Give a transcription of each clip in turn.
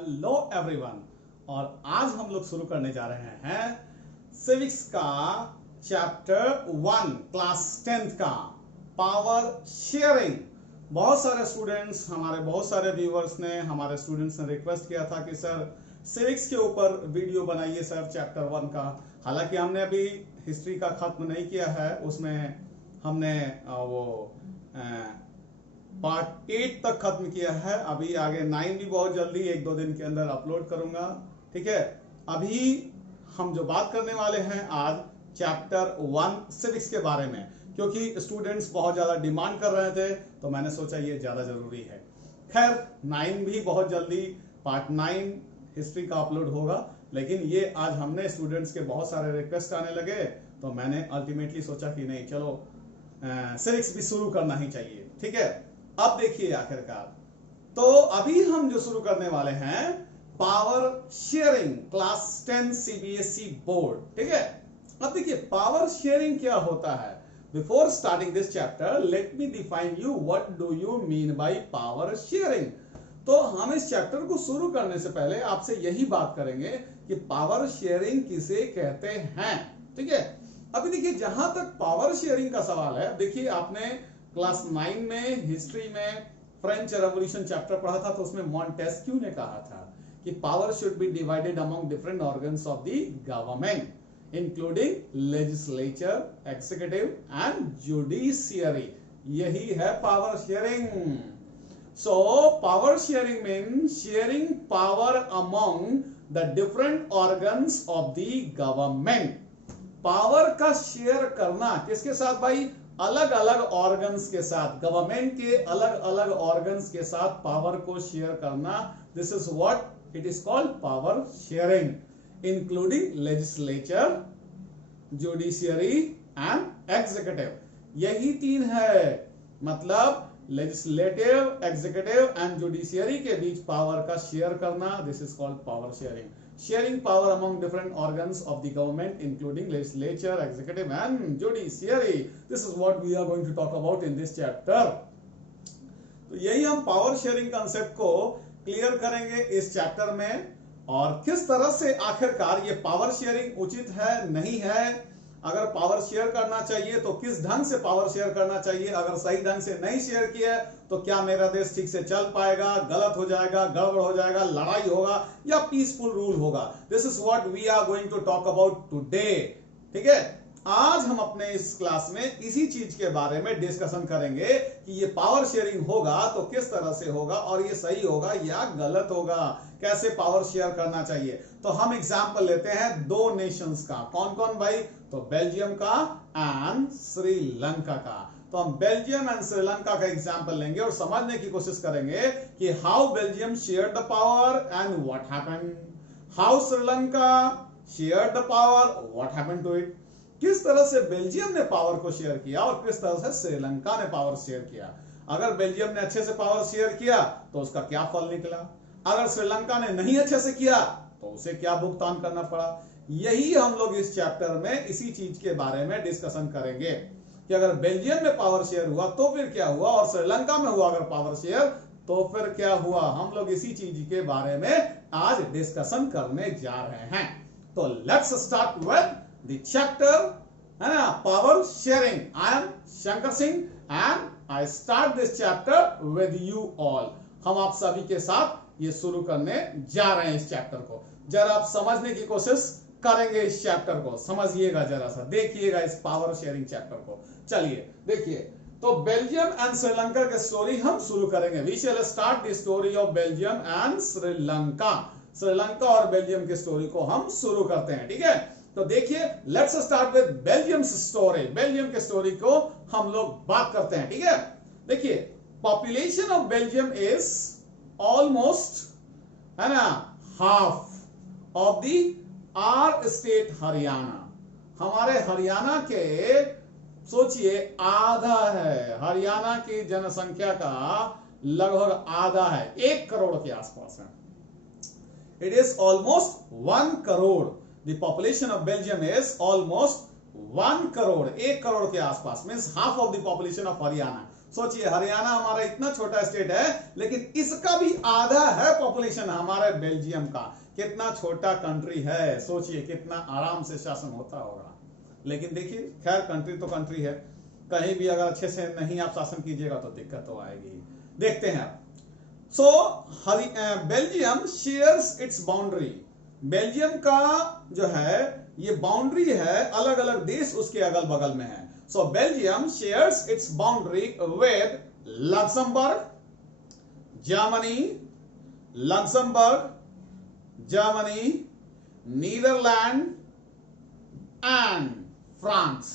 Hello everyone. और आज हम लोग शुरू करने जा रहे हैं सिविक्स का चैप्टर 1 क्लास 10 का पावर शेयरिंग। बहुत सारे स्टूडेंट्स, हमारे बहुत सारे व्यूअर्स ने, हमारे स्टूडेंट्स ने रिक्वेस्ट किया था कि सर सिविक्स के ऊपर वीडियो बनाइए सर चैप्टर 1 का। हालांकि हमने अभी हिस्ट्री का खत्म नहीं किया है, उसमें हमने वो पार्ट 8 तक खत्म किया है। अभी आगे 9 भी बहुत जल्दी 1-2 दिन के अंदर अपलोड करूंगा। ठीक है, अभी हम जो बात करने वाले हैं आज चैप्टर 1 सिविक्स के बारे में, क्योंकि स्टूडेंट्स बहुत ज्यादा डिमांड कर रहे थे तो मैंने सोचा ये ज्यादा जरूरी है। खैर 9 भी बहुत जल्दी पार्ट 9 हिस्ट्री का अपलोड होगा, लेकिन ये आज हमने स्टूडेंट्स के बहुत सारे रिक्वेस्ट आने लगे तो मैंने अल्टीमेटली सोचा कि नहीं, चलो सिविक्स भी शुरू करना ही चाहिए। ठीक है, अब देखिए आखिरकार तो अभी हम जो शुरू करने वाले हैं power sharing class 10 CBSE board. ठीक है, अब देखिए पावर शेयरिंग क्या होता है। Before starting this chapter let me define you what do you mean by power sharing. तो हम इस चैप्टर को शुरू करने से पहले आपसे यही बात करेंगे कि पावर शेयरिंग किसे कहते हैं। ठीक है, अभी देखिए जहां तक पावर शेयरिंग का सवाल है, देखिए आपने क्लास 9 में हिस्ट्री में फ्रेंच रेवोल्यूशन चैप्टर पढ़ा था तो उसमें मॉन्टेस्क्यू ने कहा था कि power should be divided among different organs of the government including legislature, executive and judiciary. यही है power sharing. So power sharing means sharing power among the different organs of the government. Power का share करना किसके साथ भाई? अलग अलग organs के साथ, गवर्नमेंट के अलग अलग ऑर्गन्स के साथ पावर को शेयर करना। This is what it is called power sharing including legislature, judiciary and executive. यही 3 है, मतलब लेजिस्लेटिव, एग्जीक्यूटिव एंड जुडिशियरी के बीच पावर का शेयर करना। This is called power sharing. Sharing power among different organs of the government including legislature, executive and judiciary. This is what we are going to talk about in this chapter. तो यही हम power sharing concept को clear करेंगे इस chapter में, और किस तरह से आखिरकार ये पावर शेयरिंग उचित है नहीं है, अगर पावर शेयर करना चाहिए तो किस ढंग से पावर शेयर करना चाहिए, अगर सही ढंग से नहीं शेयर किया तो क्या मेरा देश ठीक से चल पाएगा, गलत हो जाएगा, गड़बड़ हो जाएगा, लड़ाई होगा या पीसफुल रूल होगा। This is what we are going to talk about today. ठीक है, आज हम अपने इस क्लास में इसी चीज के बारे में डिस्कशन करेंगे कि ये पावर शेयरिंग होगा तो किस तरह से होगा और ये सही होगा या गलत होगा, कैसे पावर शेयर करना चाहिए। तो हम एग्जांपल लेते हैं 2 नेशंस का। कौन कौन भाई? तो बेल्जियम का एंड श्रीलंका का। तो हम बेल्जियम एंड श्रीलंका का एग्जांपल लेंगे और समझने की कोशिश करेंगे कि how Belgium shared the power and what happened, how Sri Lanka shared the power, what happened to it. किस तरह से बेल्जियम ने पावर को शेयर किया और किस तरह से श्रीलंका ने पावर शेयर किया। अगर बेल्जियम ने अच्छे से पावर शेयर किया तो उसका क्या फल निकला, अगर श्रीलंका ने नहीं अच्छे से किया तो उसे क्या भुगतान करना पड़ा। यही हम लोग इस चैप्टर में इसी चीज के बारे में डिस्कशन करेंगे कि अगर बेल्जियम में पावर शेयर हुआ तो फिर क्या हुआ, और श्रीलंका में हुआ अगर पावर शेयर तो फिर क्या हुआ। हम लोग इसी चीज के बारे में आज डिस्कशन करने जा रहे हैं। तो let's start with the chapter, है ना, power sharing. I am Shankar Singh and I start this chapter with you all. हम आप सभी के साथ ये शुरू करने जा रहे हैं इस चैप्टर को। जरा आप समझने की कोशिश करेंगे, इस चैप्टर को समझिएगा, जरा सा देखिएगा इस पावर शेयरिंग चैप्टर को। चलिए देखिए, तो बेल्जियम एंड श्रीलंका की स्टोरी हम शुरू करेंगे। We shall start the story of Belgium and Sri Lanka. Sri Lanka और बेल्जियम की स्टोरी को हम शुरू करते हैं। ठीक है, तो देखिए let's start with Belgium story. Belgium की स्टोरी को हम लोग बात करते हैं। ठीक है, देखिए population of Belgium is almost, है ना, half of the our state Haryana. हमारे हरियाणा के सोचिए आधा है, हरियाणा की जनसंख्या का लगभग आधा है, 1 करोड़ के आसपास है। It is almost 1 crore. The population of Belgium is almost 1 crore, 1 crore के आसपास, means half of the population of Haryana. सोचिए, हरियाणा हमारा इतना छोटा स्टेट है, लेकिन इसका भी आधा है पॉपुलेशन हमारे बेल्जियम का। कितना छोटा कंट्री है, सोचिए कितना आराम से शासन होता होगा। लेकिन देखिए, खैर कंट्री तो कंट्री है, कहीं भी अगर अच्छे से नहीं आप शासन कीजिएगा तो दिक्कत तो आएगी। देखते हैं आप। So Belgium shares its boundary. Belgium का जो है ये बाउंड्री है, अलग अलग देश उसके अगल बगल में है। So Belgium shares its boundary with Luxembourg, Germany, Germany, Netherland and France.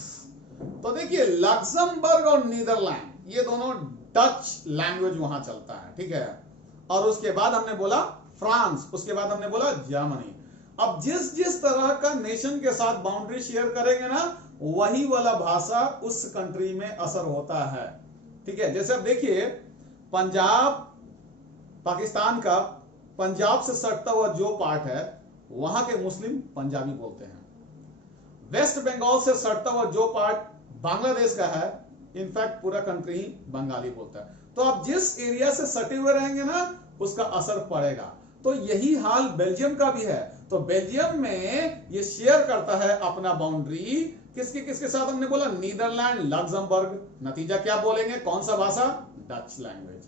तो देखिए, लक्समबर्ग और नीदरलैंड ये दोनों डच लैंग्वेज वहां चलता है, ठीक है। और उसके बाद हमने बोला फ्रांस, उसके बाद हमने बोला जर्मनी। अब जिस जिस तरह का नेशन के साथ बाउंड्री शेयर करेंगे ना, वही वाला भाषा उस कंट्री में असर होता है, ठीक है। जैसे अब देखिए, पंजाब, पाकिस्तान का पंजाब से सटता हुआ जो पार्ट है वहां के मुस्लिम पंजाबी बोलते हैं। वेस्ट बंगाल से सटता हुआ जो पार्ट बांग्लादेश का है, इनफैक्ट पूरा कंट्री ही बंगाली बोलता है। तो आप जिस एरिया से सटे हुए रहेंगे ना, उसका असर पड़ेगा। तो यही हाल बेल्जियम का भी है। तो बेल्जियम में ये शेयर करता है अपना बाउंड्री किसके किसके साथ, हमने बोला नीदरलैंड, लक्समबर्ग। नतीजा क्या बोलेंगे, कौन सा भाषा, डच लैंग्वेज।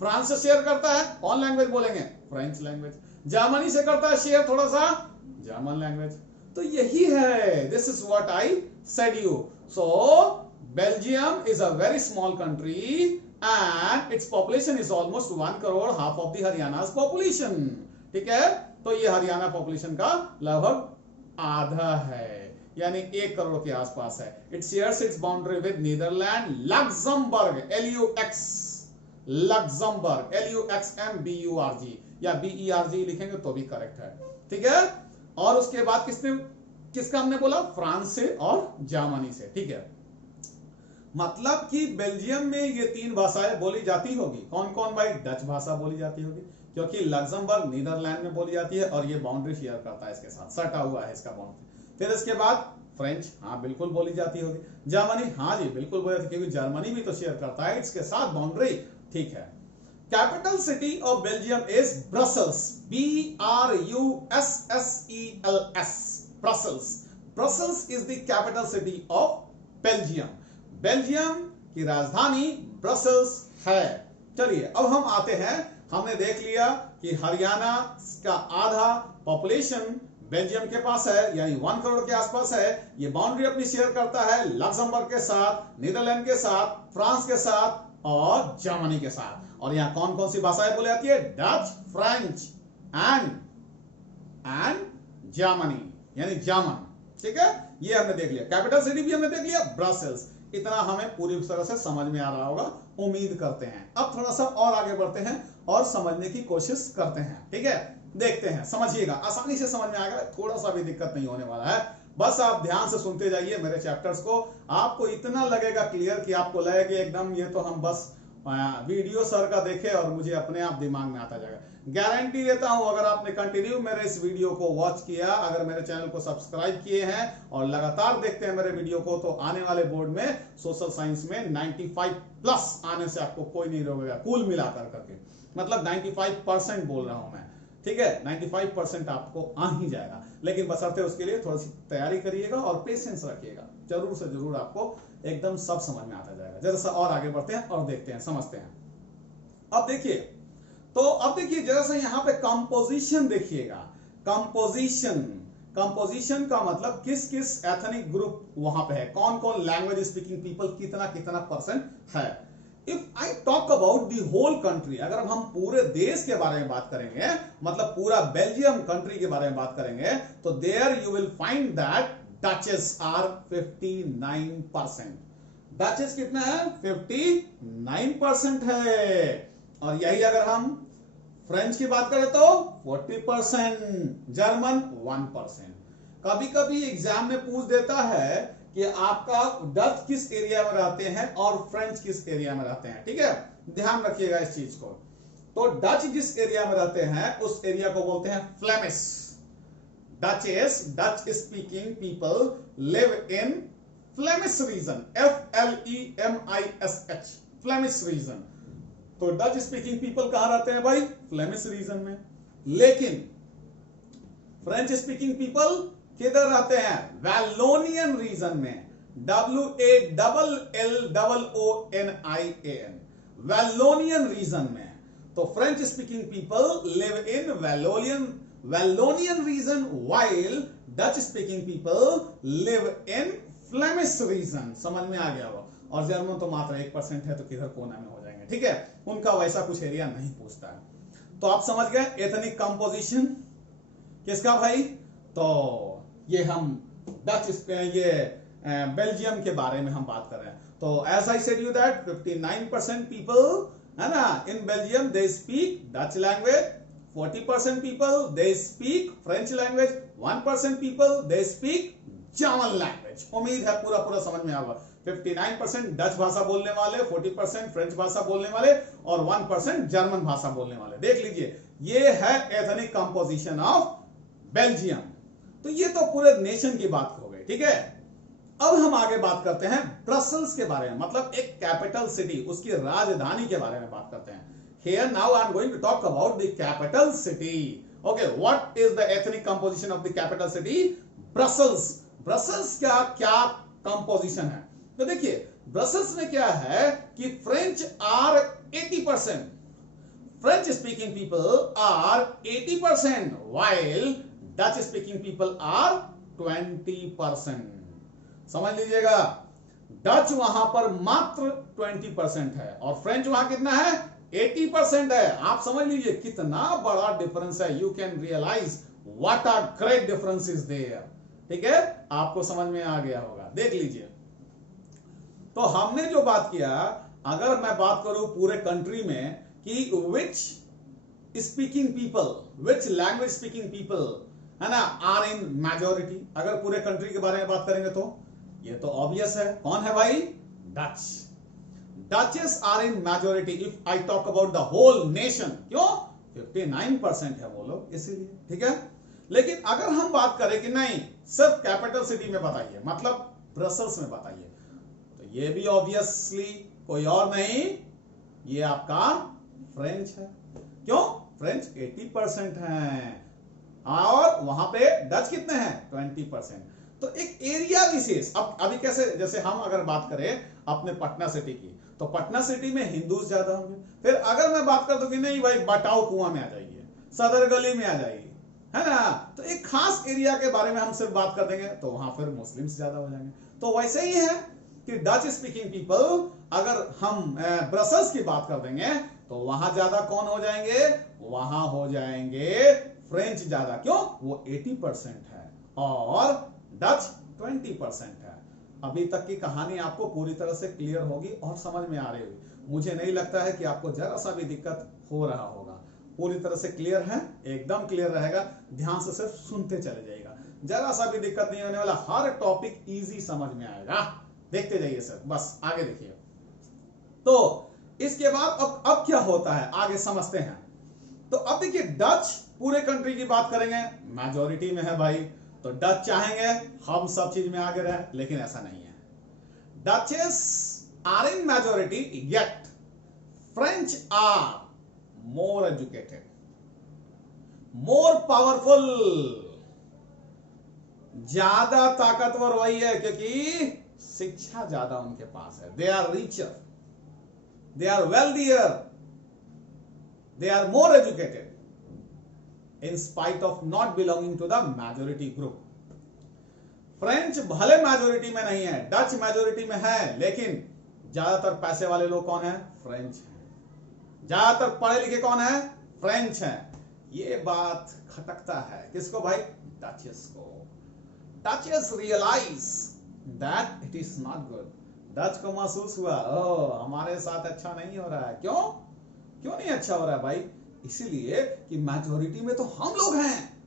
फ्रांस से शेयर करता है, कौन लैंग्वेज बोलेंगे, फ्रेंच लैंग्वेज। जर्मनी से करता है शेयर थोड़ा सा, जर्मन लैंग्वेज। तो यही है, this is what I said you. So Belgium is a very small country and its population is almost 1 crore, half of the Haryana's population, ठीक है। तो ये हरियाणा पॉपुलेशन का लगभग आधा है, यानी 1 करोड़ के आसपास है। It shares its boundary with Netherlands, Luxembourg, Luxembourg, Luxembourg, या BERG लिखेंगे तो भी करेक्ट है, ठीक है। और उसके बाद किसका हमने बोला, फ्रांस से और जर्मनी से, ठीक है। मतलब कि बेल्जियम में ये 3 भाषाएं बोली जाती होगी। कौन कौन भाई, डच भाषा बोली जाती होगी, क्योंकि लक्समबर्ग नीदरलैंड में बोली जाती है और ये बाउंड्री शेयर करता है, इसके साथ सटा हुआ है इसका बाउंड्री। फिर इसके बाद फ्रेंच, हाँ बिल्कुल बोली जाती होगी। जर्मनी, हाँ जी बिल्कुल बोली जाती है, क्योंकि जर्मनी भी तो शेयर करता है इसके साथ बाउंड्री, ठीक है। Capital city of Belgium is Brussels, BRUSSELS, Brussels. Brussels is the capital city of Belgium. Belgium की राजधानी ब्रसल्स है। चलिए अब हम आते हैं, हमने देख लिया कि हरियाणा का आधा पॉपुलेशन बेल्जियम के पास है, यानी 1 करोड़ के आसपास है। ये बाउंड्री अपनी शेयर करता है लक्समबर्ग के साथ, नीदरलैंड के साथ, फ्रांस के साथ और जर्मनी के साथ। और यहां कौन कौन सी भाषाएं बोली जाती है, डच, फ्रेंच एंड जर्मनी, यानी जर्मन, ठीक है। ये हमने देख लिया। कैपिटल सिटी भी हमने देख लिया, ब्रसेल्स। इतना हमें पूरी तरह से समझ में आ रहा होगा, उम्मीद करते हैं। अब थोड़ा सा और आगे बढ़ते हैं और समझने की कोशिश करते हैं, ठीक है। देखते हैं, समझिएगा, आसानी से समझ में आएगा, थोड़ा सा भी दिक्कत नहीं होने वाला है। बस आप ध्यान से सुनते जाइए मेरे चैप्टर्स को, आपको इतना लगेगा क्लियर कि आपको लगेगा कि एकदम ये तो हम बस वीडियो सर का देखे और मुझे अपने आप दिमाग में आता जाएगा। गारंटी देता हूं, अगर आपने कंटिन्यू मेरे इस वीडियो को वॉच किया, अगर मेरे चैनल को सब्सक्राइब किए हैं और लगातार देखते हैं मेरे वीडियो को, तो आने वाले बोर्ड में सोशल साइंस में 95+ आने से आपको कोई नहीं रोकेगा, कुल मिलाकर करके। मतलब 95% बोल रहा हूं मैं, ठीक है। 95% आपको आ ही जाएगा, लेकिन बशर्ते उसके लिए थोड़ी सी तैयारी करिएगा और पेशेंस रखिएगा, जरूर से जरूर आपको एकदम सब समझ में आता जाएगा। जैसा और आगे बढ़ते हैं और देखते हैं, समझते हैं। अब देखिए जरा सा यहाँ पे कंपोजिशन देखिएगा। कंपोजिशन का मतलब किस किस एथनिक ग्रुप वहां पे है, कौन कौन लैंग्वेज स्पीकिंग पीपल कितना कितना % है। If I talk about the whole country, अगर हम पूरे देश के बारे में बात करेंगे, मतलब पूरा बेल्जियम कंट्री के बारे में बात करेंगे, तो there you will find that Dutches are 59%। Dutches कितना है, 59% है। और यही अगर हम फ्रेंच की बात करें तो 40%, जर्मन 1%। कभी कभी एग्जाम में पूछ देता है कि आपका डच किस एरिया में रहते हैं और फ्रेंच किस एरिया में रहते हैं, ठीक है। ध्यान रखिएगा इस चीज को। तो डच जिस एरिया में रहते हैं उस एरिया को बोलते हैं Flemish. Dutch speaking people live in Flemish reason, FLEMISH, Flemish region. तो डच स्पीकिंग पीपल कहां रहते हैं भाई? फ्लेमिश रीजन में। लेकिन फ्रेंच स्पीकिंग पीपल किधर रहते हैं? वैलोनियन रीजन में। WALLONIAN, वैलोनियन रीजन में। तो French speaking people live in Wallonian region, while Dutch speaking people live in Flemish region. समझ में आ गया वो। और जर्मन तो मात्र 1% है, तो किधर कोना में हो जाएंगे, ठीक है। उनका वैसा कुछ एरिया नहीं पूछता है। तो आप समझ गए एथनिक कंपोजिशन किसका भाई? तो ये हम ये बेल्जियम के बारे में हम बात कर रहे हैं। तो as I said you that 59% people है ना in Belgium they speak Dutch language, 40% people they speak French language, 1% people they speak German language. उम्मीद है पूरा पूरा समझ में आएगा। 59% डच भाषा बोलने वाले, 40% फ्रेंच भाषा बोलने वाले और 1% जर्मन भाषा बोलने वाले। देख लीजिए, ये है एथनिक कंपोजिशन ऑफ बेल्जियम। तो ये तो पूरे नेशन की बात हो गई, ठीक है। अब हम आगे बात करते हैं ब्रसल्स के बारे में, मतलब एक कैपिटल सिटी, उसकी राजधानी के बारे में बात करते हैं। Here now I am going to talk about the capital city. Okay, what is the ethnic composition of the capital city? Brussels. Brussels क्या क्या कंपोजिशन है? तो देखिए ब्रसल्स में क्या है कि French are 80%, French speaking people are 80%, while Dutch speaking people are 20%। समझ लीजिएगा, डच वहां पर मात्र 20% है और फ्रेंच वहां कितना है? 80% है। आप समझ लीजिए कितना बड़ा डिफरेंस है। You can realize what are great differences there, ठीक है। आपको समझ में आ गया होगा। देख लीजिए, तो हमने जो बात किया, अगर मैं बात करूं पूरे कंट्री में कि which speaking people, which language speaking people है ना आर इन मेजोरिटी, अगर पूरे कंट्री के बारे में बात करेंगे तो ये तो ऑब्वियस है। कौन है भाई? Dutch. Dutches are in majority if I talk about the whole nation. क्यों? 59% है वो लोग, इसीलिए, ठीक है। लेकिन अगर हम बात करें कि नहीं सिर्फ कैपिटल सिटी में बताइए, मतलब ब्रसल्स में बताइए, तो ये भी ऑब्वियसली कोई और नहीं, ये आपका फ्रेंच है। क्यों? फ्रेंच 80% है और वहां पे डच कितने हैं? 20%। तो एक एरिया विशेष, अब अभी कैसे, जैसे हम अगर बात करें अपने पटना सिटी की, तो पटना सिटी में हिंदूज ज्यादा होंगे। फिर अगर मैं बात कर दूं कि नहीं भाई बटाऊ कुआं में आ जाइए, सदर गली में आ जाइए, है ना, तो एक खास एरिया के बारे में हम सिर्फ बात कर देंगे तो वहां फिर मुस्लिम्स ज्यादा हो जाएंगे। तो वैसे ही है कि डच स्पीकिंग पीपल, अगर हम ब्रसल्स की बात कर देंगे तो वहां ज्यादा कौन हो जाएंगे? वहां हो जाएंगे फ्रेंच ज्यादा। क्यों? वो 80% है और डच 20% है। अभी तक की कहानी आपको पूरी तरह से क्लियर होगी और समझ में आ रही होगी। मुझे नहीं लगता है कि आपको जरा सा भी दिक्कत हो रहा होगा। पूरी तरह से क्लियर है, एकदम क्लियर रहेगा। ध्यान से सिर्फ सुनते चले जाइएगा, जरा सा भी दिक्कत नहीं होने वाला। हर टॉपिक इजी समझ में आएगा। देखते जाइए सर, बस आगे देखिए। तो इसके बाद अब क्या होता है आगे समझते हैं। तो अब देखिए डच पूरे कंट्री की बात करेंगे, मेजोरिटी में है भाई, तो डच चाहेंगे हम सब चीज में आगे रहे, लेकिन ऐसा नहीं है। Dutches are in majority yet French are more educated, more powerful. ज्यादा ताकतवर वही है क्योंकि शिक्षा ज्यादा उनके पास है। They are richer, they are wealthier, they are more educated in spite of not belonging to the majority group. French भले मेजोरिटी में नहीं है, डच मेजोरिटी में है, लेकिन ज्यादातर पैसे वाले लोग कौन है? फ्रेंच हैं। ज्यादातर पढ़े लिखे कौन है? फ्रेंच हैं। ये बात खटकता है किसको भाई? डचेस को। Dutches realize that it is not good. Dutch को महसूस हुआ हमारे साथ अच्छा नहीं हो रहा है। क्यों नहीं अच्छा हो रहा है भाई? इसीलिए कि मेजोरिटी में तो हम लोग हैं।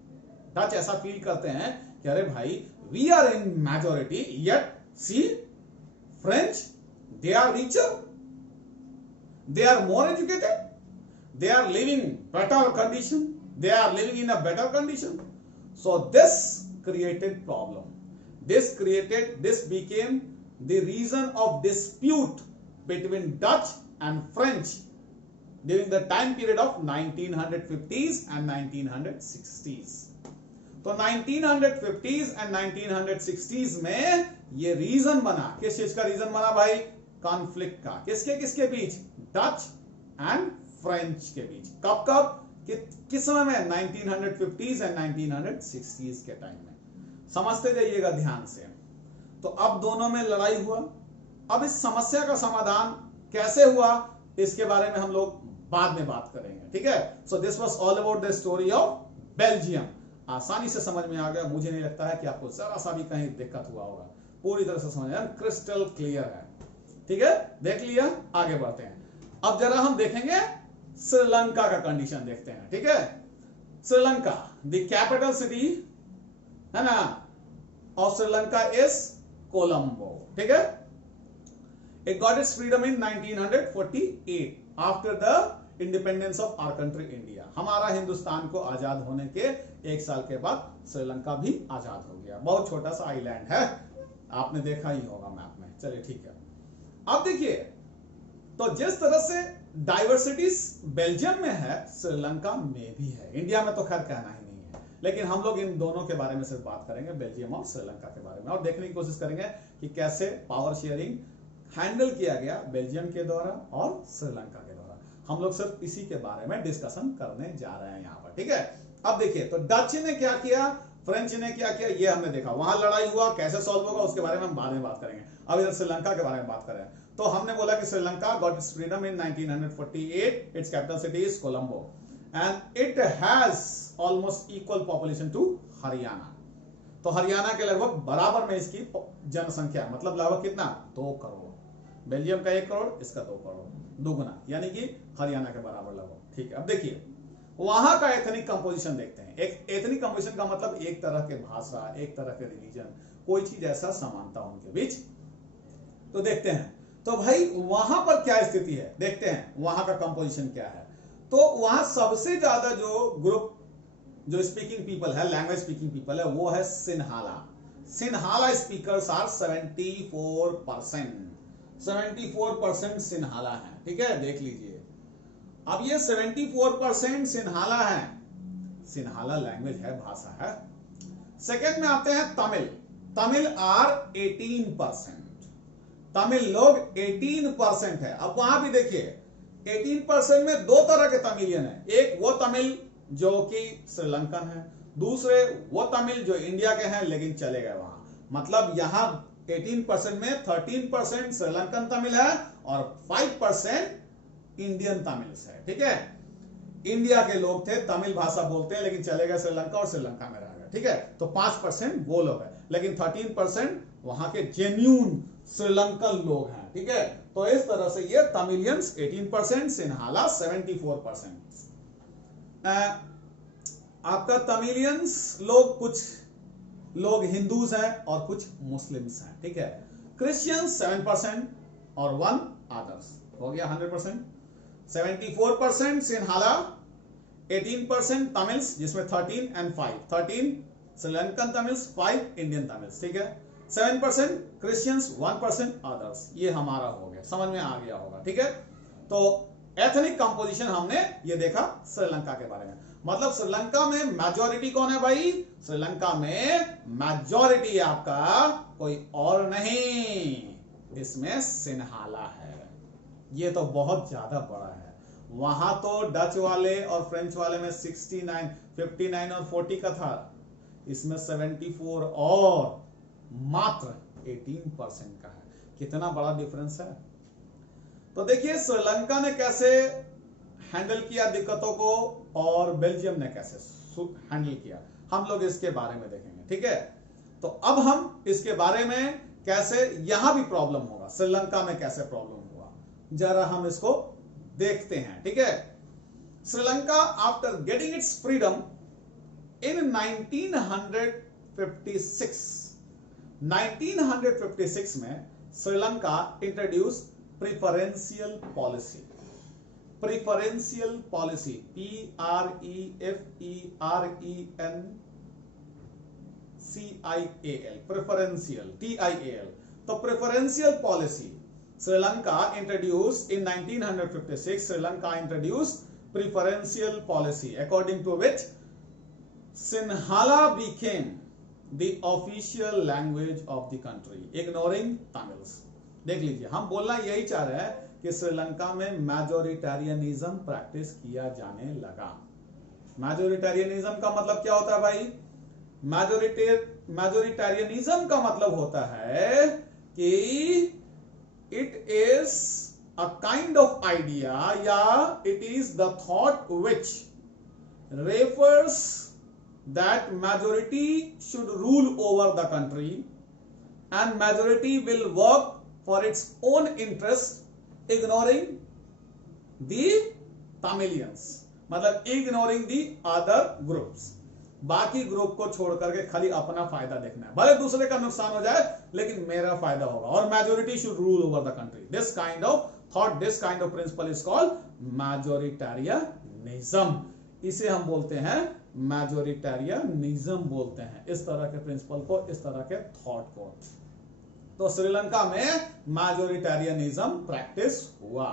डच ऐसा फील करते हैं कि अरे भाई we are in majority yet see French, they are richer, they are more educated, they are living better condition, they are living in a better condition. So this created problem, this became the reason of dispute between Dutch and French during the time period of 1950s and 1960s. तो 1950s and 1960s में ये reason बना, किस चीज का reason बना भाई? Conflict का। किसके किसके बीच? डच एंड फ्रेंच के बीच। कब कब? किस समय में? 1950s एंड 1960s के टाइम में। समझते जाइएगा ध्यान से। तो अब दोनों में लड़ाई हुआ। अब इस समस्या का समाधान कैसे हुआ इसके बारे में हम लोग बाद में बात करेंगे, ठीक है। So this was all about the story of Belgium. आसानी से समझ में आ गया, मुझे नहीं लगता है कि आपको जरा सा भी कहीं दिक्कत हुआ होगा, पूरी तरह से समझ में क्रिस्टल क्लियर है, ठीक है। देख लिया, आगे बढ़ते हैं। अब जरा हम देखेंगे श्रीलंका का कंडीशन देखते हैं, ठीक है। श्रीलंका, द कैपिटल सिटी है ना ऑफ श्रीलंका इज कोलंबो, ठीक है। It got its freedom in 1948 after the independence of our country India. हमारा हिंदुस्तान को आजाद होने के एक साल के बाद श्रीलंका भी आजाद हो गया। बहुत छोटा सा आइलैंड है, आपने देखा ही होगा मैप में। चलिए ठीक है। अब देखिए, तो जिस तरह से डाइवर्सिटीज बेल्जियम में है, श्रीलंका में भी है। इंडिया में तो खैर कहना ही नहीं है, लेकिन हम लोग इन दोनों के बारे में सिर्फ बात करेंगे, बेल्जियम और श्रीलंका के बारे में, और देखने की कोशिश करेंगे कि कैसे पावर शेयरिंग हैंडल किया गया बेल्जियम के द्वारा और श्रीलंका के द्वारा। हम लोग सिर्फ इसी के बारे में डिस्कशन करने जा रहे हैं यहाँ पर, ठीक है। अब देखिए, तो डच ने क्या किया, फ्रेंच ने क्या किया, ये हमने देखा। वहां लड़ाई हुआ, कैसे सॉल्व होगा उसके बारे में हम बाद में बात करेंगे। अब इधर श्रीलंका के बारे में बात करें तो हमने बोला कि Sri Lanka got its freedom in 1948, its capital city is Colombo and it has almost equal population to Haryana. तो हरियाणा के लगभग बराबर में इसकी जनसंख्या, मतलब लगभग कितना? 2 करोड़। बेल्जियम का 1 करोड़, इसका 2 करोड़, दुगुना, यानी कि हरियाणा के बराबर लगभग, ठीक है। अब देखिए वहां का एथनिक कंपोजिशन देखते हैं। एक एथनिक कंपोजिशन का मतलब एक तरह के भाषा, एक तरह के रिलीजन, कोई चीज ऐसा समानता उनके बीच। तो देखते हैं, तो भाई वहां पर क्या स्थिति है, देखते हैं वहां का कंपोजिशन क्या है। तो वहां सबसे ज्यादा जो ग्रुप जो स्पीकिंग पीपल है, लैंग्वेज स्पीकिंग पीपल है, वो है सिन्हाला। Sinhala speakers are 74%। 74% सिन्हाला है, ठीक है, देख लीजिए। अब ये 74% सिन्हाला है, सिन्हाला लैंग्वेज है, भाषा है। सेकेंड में आते हैं तमिल। तमिल आर 18%। तमिल लोग 18% है। अब वहां भी देखिए 18% में 2 तरह के तमिलियन है। एक वो तमिल जो कि श्रीलंकन है, दूसरे वो तमिल जो इंडिया के हैं लेकिन चले गए वहां। मतलब यहां 18% में 13% श्रीलंकन तमिल है और 5% इंडियन तमिल्स है, ठीक है। इंडिया के लोग थे, तमिल भाषा बोलते हैं, लेकिन चले गए श्रीलंका और श्रीलंका में रह गए, ठीक है। तो 5% वो लोग हैं, लेकिन 13% वहां के जेन्यून श्रीलंकन लोग हैं, ठीक है। तो इस तरह से ये तमिलियंस 18%, सिन्हाला 74%। आपका तमिलियंस लोग, कुछ लोग हिंदूज हैं और कुछ मुस्लिम्स हैं, ठीक है। क्रिश्चियंस 7% और 1 अदर्स, हो गया 100%। 74% सिन्हाला, 18% तमिल्स जिसमें 13 and 5, 13 Sri Lankan Tamils, 5 Indian Tamils, ठीक है। 7% क्रिश्चियंस, 1% अदर्स। ये हमारा हो गया, समझ में आ गया होगा, ठीक है। तो एथनिक कंपोजिशन हमने ये देखा श्रीलंका के बारे में। मतलब श्रीलंका में मेजॉरिटी कौन है भाई? श्रीलंका में मेजॉरिटी आपका कोई और नहीं, इसमें सिन्हाला है। ये तो बहुत ज्यादा बड़ा है। वहां तो डच वाले और फ्रेंच वाले में 69, 59 और 40 का था, इसमें 74 और मात्र 18% का है। कितना बड़ा डिफरेंस है। तो देखिए श्रीलंका ने कैसे हैंडल किया दिक्कतों को और बेल्जियम ने कैसे हैंडल किया, हम लोग इसके बारे में देखेंगे, ठीक है। तो अब हम इसके बारे में कैसे, यहां भी प्रॉब्लम होगा, श्रीलंका में कैसे प्रॉब्लम हुआ, जरा हम इसको देखते हैं, ठीक है। Sri Lanka after getting it's freedom इन 1956 में Sri Lanka introduce preferential policy. Preferential policy, PREFERENCIAL, preferential, TIAL। तो preferential policy Lanka introduced in 1956, Sri Lanka introduced preferential policy according to which Sinhala became the official language of the country, ignoring Tamils. देख लीजिए, हम बोलना यही चाह रहे हैं कि श्रीलंका में मैजोरिटेरियनिज्म प्रैक्टिस किया जाने लगा। मैजोरिटेरियनिज्म का मतलब क्या होता है भाई? मैजोरिटेरियनिज्म का मतलब होता है कि it is a kind of idea या it is the thought which refers that majority should rule over the country and majority will work for its own interest ignoring the Tamilians, मतलब ignoring the other groups, बाकी group को छोड़ करके खाली अपना फायदा देखना है, भले दूसरे का नुकसान हो जाए लेकिन मेरा फायदा होगा, और majority should rule over the country. This kind of thought, this kind of principle is called majoritarianism. इसे हम बोलते हैं मैजोरिटेरियनिज्म बोलते हैं, इस तरह के प्रिंसिपल को, इस तरह के थॉट को। तो श्रीलंका में मैजोरिटेरियनिज्म प्रैक्टिस हुआ।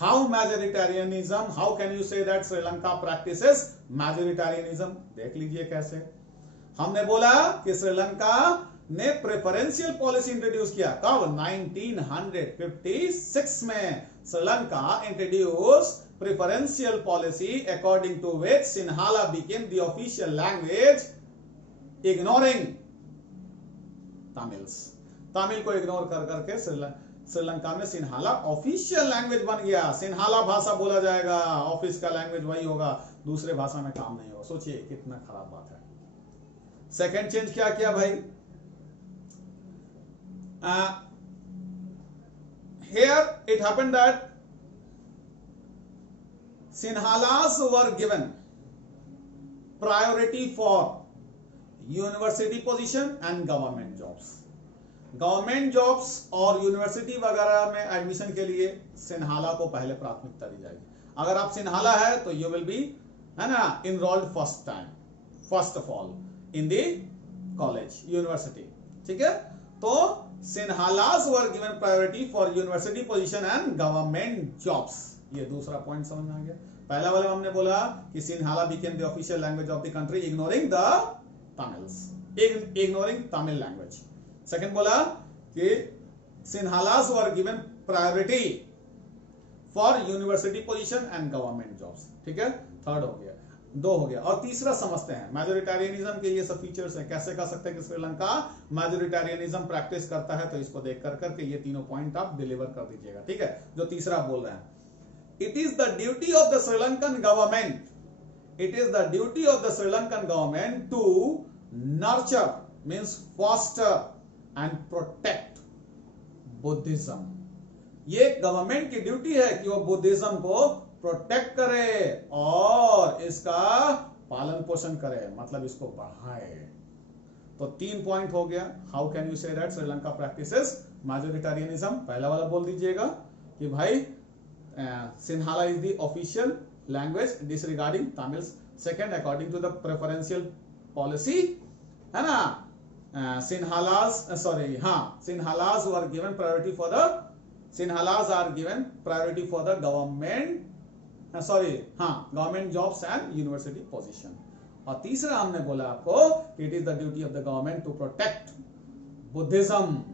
How majoritarianism, how can you say that Sri Lanka practises majoritarianism? देख लीजिए कैसे। हमने बोला कि श्रीलंका ने प्रेफरेंशियल पॉलिसी इंट्रोड्यूस किया, कब? 1956 में Sri Lanka introduce preferential policy according to which Sinhala became the official language, ignoring Tamils. Tamil को इग्नोर कर करके श्रीलंका में सिन्हाला ऑफिशियल लैंग्वेज बन गया। सिन्हाला भाषा बोला जाएगा, ऑफिस का लैंग्वेज वही होगा, दूसरे भाषा में काम नहीं होगा। सोचिए कितना खराब बात है। सेकेंड चेंज क्या किया भाई? Here it happened that Sinhalas were given priority for university position and government jobs. Government jobs और यूनिवर्सिटी वगैरह में एडमिशन के लिए सिन्हाला को पहले प्राथमिकता दी जाएगी। अगर आप सिन्हाला है तो यू विल बी, है ना, enrolled first of all in the college, university. ठीक है, तो Sinhalese were given priority for university position and government jobs. ये दूसरा पॉइंट समझ में आ गया। पहला वाला हमने बोला कि Sinhala became the official language of the country ignoring the Tamils, ignoring Tamil language. Second बोला कि Sinhalese were given priority for university position and government jobs. ठीक है, थर्ड हो गया, दो हो गया। और तीसरा समझते हैं, मैजोरिटेरियनिज्म के ये सब फीचर्स हैं, कैसे कर सकते हैं कि श्रीलंका मैजोरिटेरियनिज्म प्रैक्टिस करता है। तो इसको देख कर करके ये तीनों पॉइंट आप डिलीवर कर दीजिएगा। ठीक है, जो तीसरा बोल रहे हैं, it is the duty of the Sri Lankan government, it is the duty of the Sri Lankan government to nurture, means foster and protect Buddhism. ये गवर्नमेंट की ड्यूटी है कि वो बुद्धिज्म को प्रोटेक्ट करे और इसका पालन पोषण करे, मतलब इसको बढ़ाए। तो 3 पॉइंट हो गया। How can you say that Sri Lanka practises majoritarianism? पहला वाला बोल दीजिएगा कि भाई Sinhala is the official language disregarding Tamils. Second, according to the preferential policy, है ना, Sinhalas were given priority for the Sinhalas are given priority for the government jobs and university position. और तीसरा हमने बोला आपको, it is the duty of the government to protect Buddhism,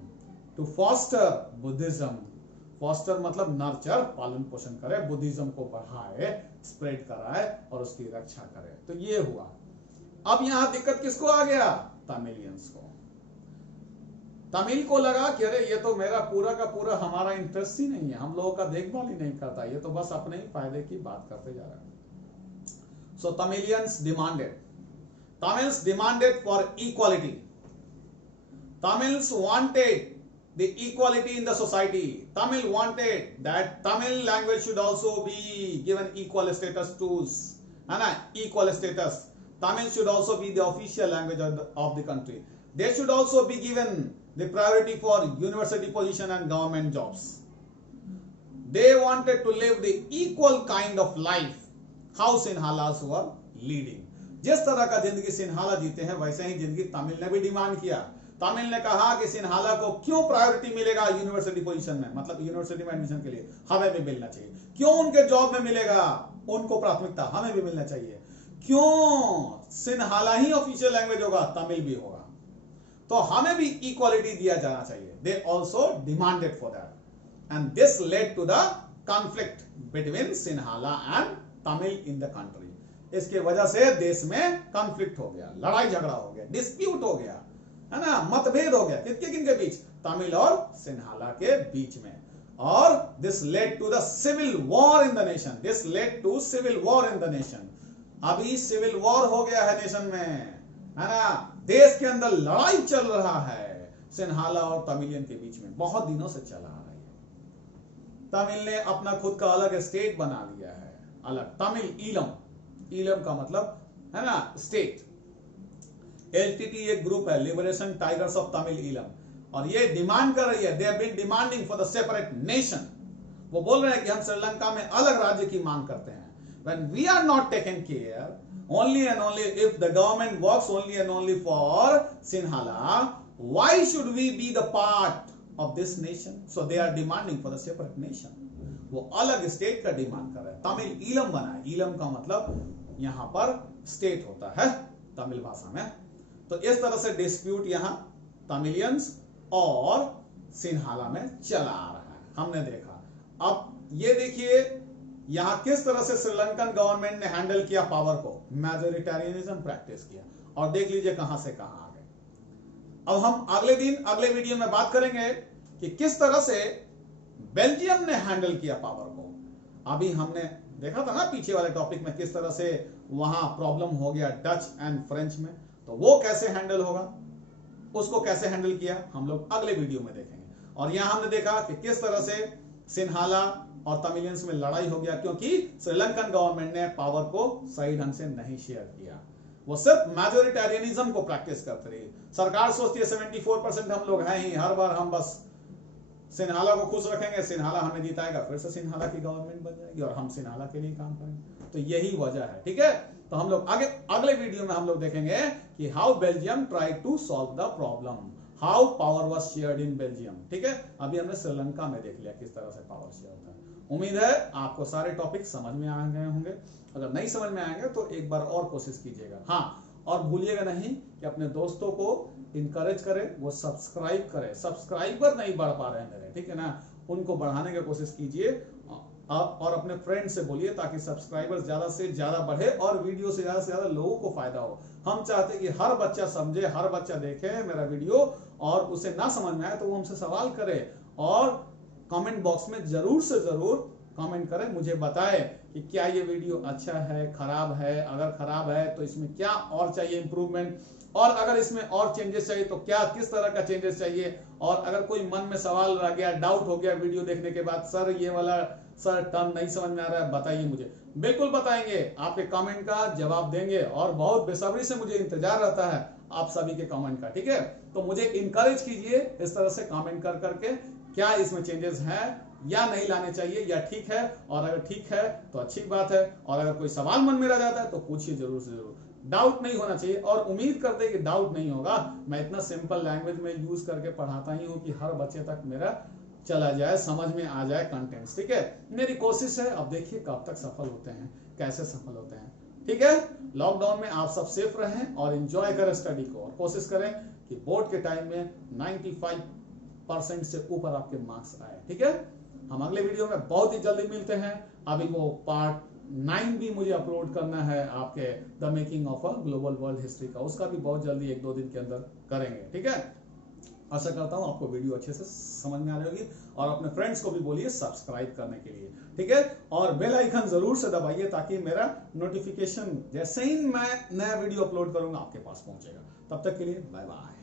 to foster Buddhism. Foster मतलब nurture, पालन पोषण करे, Buddhism को बढ़ाए, स्प्रेड कराए और उसकी रक्षा करे। तो ये हुआ। अब यहां दिक्कत किसको आ गया? तमिलियंस को। तमिल को लगा कि अरे ये तो मेरा पूरा का पूरा हमारा इंटरेस्ट ही नहीं है, हम लोगों का देखभाल ही नहीं करता, ये तो बस अपने ही फायदे की बात करते जा रहा है। So Tamilians demanded for equality. Tamils wanted the equality in the society. Tamil wanted that Tamil language should also be given equal status to, equal status. Tamil should also be the official language of the country. They should also be given the priority for university position and government jobs. They wanted to live the equal kind of life how Sinhalas were leading. जिस तरह का जिंदगी सिन्हाला जीते हैं वैसे ही जिंदगी तमिल ने भी डिमांड किया। तमिल ने कहा कि सिन्हाला को क्यों प्रायोरिटी मिलेगा यूनिवर्सिटी पोजीशन में, मतलब यूनिवर्सिटी में एडमिशन के लिए हमें भी मिलना चाहिए। क्यों उनके जॉब में मिलेगा, उनको प्राथमिकता, हमें भी मिलना चाहिए। क्यों सिन्हाला ही ऑफिशियल लैंग्वेज होगा, तमिल भी होगा, तो हमें भी इक्वालिटी दिया जाना चाहिए। They also demanded for that and this led to the conflict between Sinhala and Tamil in the country. इसके वजह से देश में कॉन्फ्लिक्ट हो गया, लड़ाई झगड़ा हो गया, डिस्प्यूट हो गया, है ना, मतभेद हो गया। किनके बीच, तमिल और सिन्हाला के बीच में। और this led to the civil war in the nation, this led to civil war in the nation. अभी सिविल वॉर हो गया है नेशन में, है ना, देश के अंदर लड़ाई चल रहा है सिन्हाला और तमिलियन के बीच में, बहुत दिनों से चला आ रही है। तमिल ने अपना खुद का अलग स्टेट बना लिया है, अलग तमिल ईलम, ईलम का मतलब है ना स्टेट। एलटीटी एक ग्रुप है, liberation tigers of Tamil Eelam, और ये डिमांड कर रही है, they have been demanding for the separate nation. वो बोल रहे हैं कि हम श्रीलंका में अलग राज्य की मांग करते हैं। When we are not taken care, only and only if the government works only and only for Sinhala, why should we be the part of this nation? So they are demanding for the separate nation. वो अलग state का demand कर रहे हैं। तमिल ईलम बना है, ईलम का मतलब यहाँ पर स्टेट होता है तमिल भाषा में। तो इस तरह से डिस्प्यूट यहाँ तमिलियंस और सिन्हाला में चला आ रहा है, हमने देखा। अब ये देखिए यहां किस तरह से श्रीलंकन गवर्नमेंट ने हैंडल किया पावर को, मेजोरिटेरियनिज्म प्रैक्टिस किया, और देख लीजिए कहां से कहां आ गए। अब हम अगले वीडियो में बात करेंगे कि किस तरह से बेल्जियम ने हैंडल किया पावर को। अभी हमने देखा था ना पीछे वाले टॉपिक में किस तरह से वहां प्रॉब्लम हो गया डच एंड फ्रेंच में, तो वो कैसे हैंडल होगा, उसको कैसे हैंडल किया हम लोग अगले वीडियो में देखेंगे। और यहां हमने देखा कि किस तरह से सिन्हाला और तमिलियंस में लड़ाई हो गया, क्योंकि श्रीलंकन गवर्नमेंट ने पावर को सही ढंग से नहीं शेयर किया, वो सिर्फ मेजोरिटेरियनिज्म को प्रैक्टिस करते रही। सरकार सोचती है 74% हम लोग हैं ही, हर बार हम बस सिन्हाला को खुश रखेंगे, सिन्हाला हमें जिताएगा, फिर से सिन्हाला की गवर्नमेंट बन जाएगी और हम सिन्हाला के लिए काम करेंगे। तो यही वजह है, ठीक है। तो हम लोग अगले वीडियो में हम लोग देखेंगे कि how Belgium try to solve the problem, how power was shared in Belgium, ठीक है। अभी हमने श्रीलंका में देख लिया किस तरह से पावर शेयर होता है। उम्मीद है आपको सारे टॉपिक समझ में आ गए होंगे। अगर नहीं समझ में आएंगे तो एक बार और कोशिश कीजिएगा। हाँ, और भूलिएगा नहीं कि अपने दोस्तों को इनकरेज करें, वो सब्सक्राइब करें। सब्सक्राइबर नहीं बढ़ पा रहे हैं मेरे, ठीक है ना, उनको बढ़ाने की कोशिश कीजिए और अपने फ्रेंड से बोलिए ताकि सब्सक्राइबर ज्यादा से ज्यादा बढ़े और वीडियो से ज्यादा लोगों को फायदा हो। हम चाहते हैं कि हर बच्चा समझे, हर बच्चा देखे मेरा वीडियो, और उसे ना समझ में आए तो वो हमसे सवाल करे और कमेंट बॉक्स में जरूर से जरूर कमेंट करें, मुझे बताए कि क्या ये वीडियो अच्छा है, खराब है। अगर खराब है तो इसमें क्या और चाहिए इंप्रूवमेंट, और अगर इसमें और चेंजेस चाहिए तो क्या किस तरह का चेंजेस चाहिए। और अगर कोई मन में सवाल रह गया, डाउट हो गया वीडियो देखने के बाद, सर ये वाला टर्म नहीं समझ में आ रहा है, बताइए मुझे, बिल्कुल बताएंगे, आपके कमेंट का जवाब देंगे। और बहुत बेसब्री से मुझे इंतजार रहता है आप सभी के कमेंट का, ठीक है। तो मुझे इंकरेज कीजिए इस तरह से कमेंट कर करके, क्या इसमें चेंजेस हैं या नहीं लाने चाहिए, या ठीक है, और अगर ठीक है तो अच्छी बात है। और अगर कोई सवाल मन में रह जाता है तो पूछिए जरूर से जरूर, डाउट नहीं होना चाहिए। और उम्मीद करते हैं कि डाउट नहीं होगा, मैं इतना सिंपल लैंग्वेज में यूज करके पढ़ाता ही हूँ कि हर बच्चे तक मेरा चला जाए, समझ में आ जाए कंटेंट्स, ठीक है। मेरी कोशिश है, अब देखिए कब तक सफल होते हैं, कैसे सफल होते हैं, ठीक है। लॉकडाउन में आप सब सेफ रहें और एंजॉय करें स्टडी को, और कोशिश करें कि बोर्ड के टाइम में 95% से ऊपर आपके मार्क्स आए, ठीक है। हम अगले वीडियो में बहुत ही जल्दी मिलते हैं। अभी वो पार्ट 9 भी मुझे अपलोड करना है आपके the making of a global world history का, उसका भी बहुत जल्दी 1-2 दिन के अंदर करेंगे, ठीक है। आशा करता हूं आपको वीडियो अच्छे से समझ में आ रही होगी, और अपने फ्रेंड्स को भी बोलिए सब्सक्राइब करने के लिए, ठीक है। और बेल आइकन जरूर से दबाइए ताकि मेरा नोटिफिकेशन जैसे ही मैं नया वीडियो अपलोड करूंगा आपके पास पहुंचेगा। तब तक के लिए बाय बाय।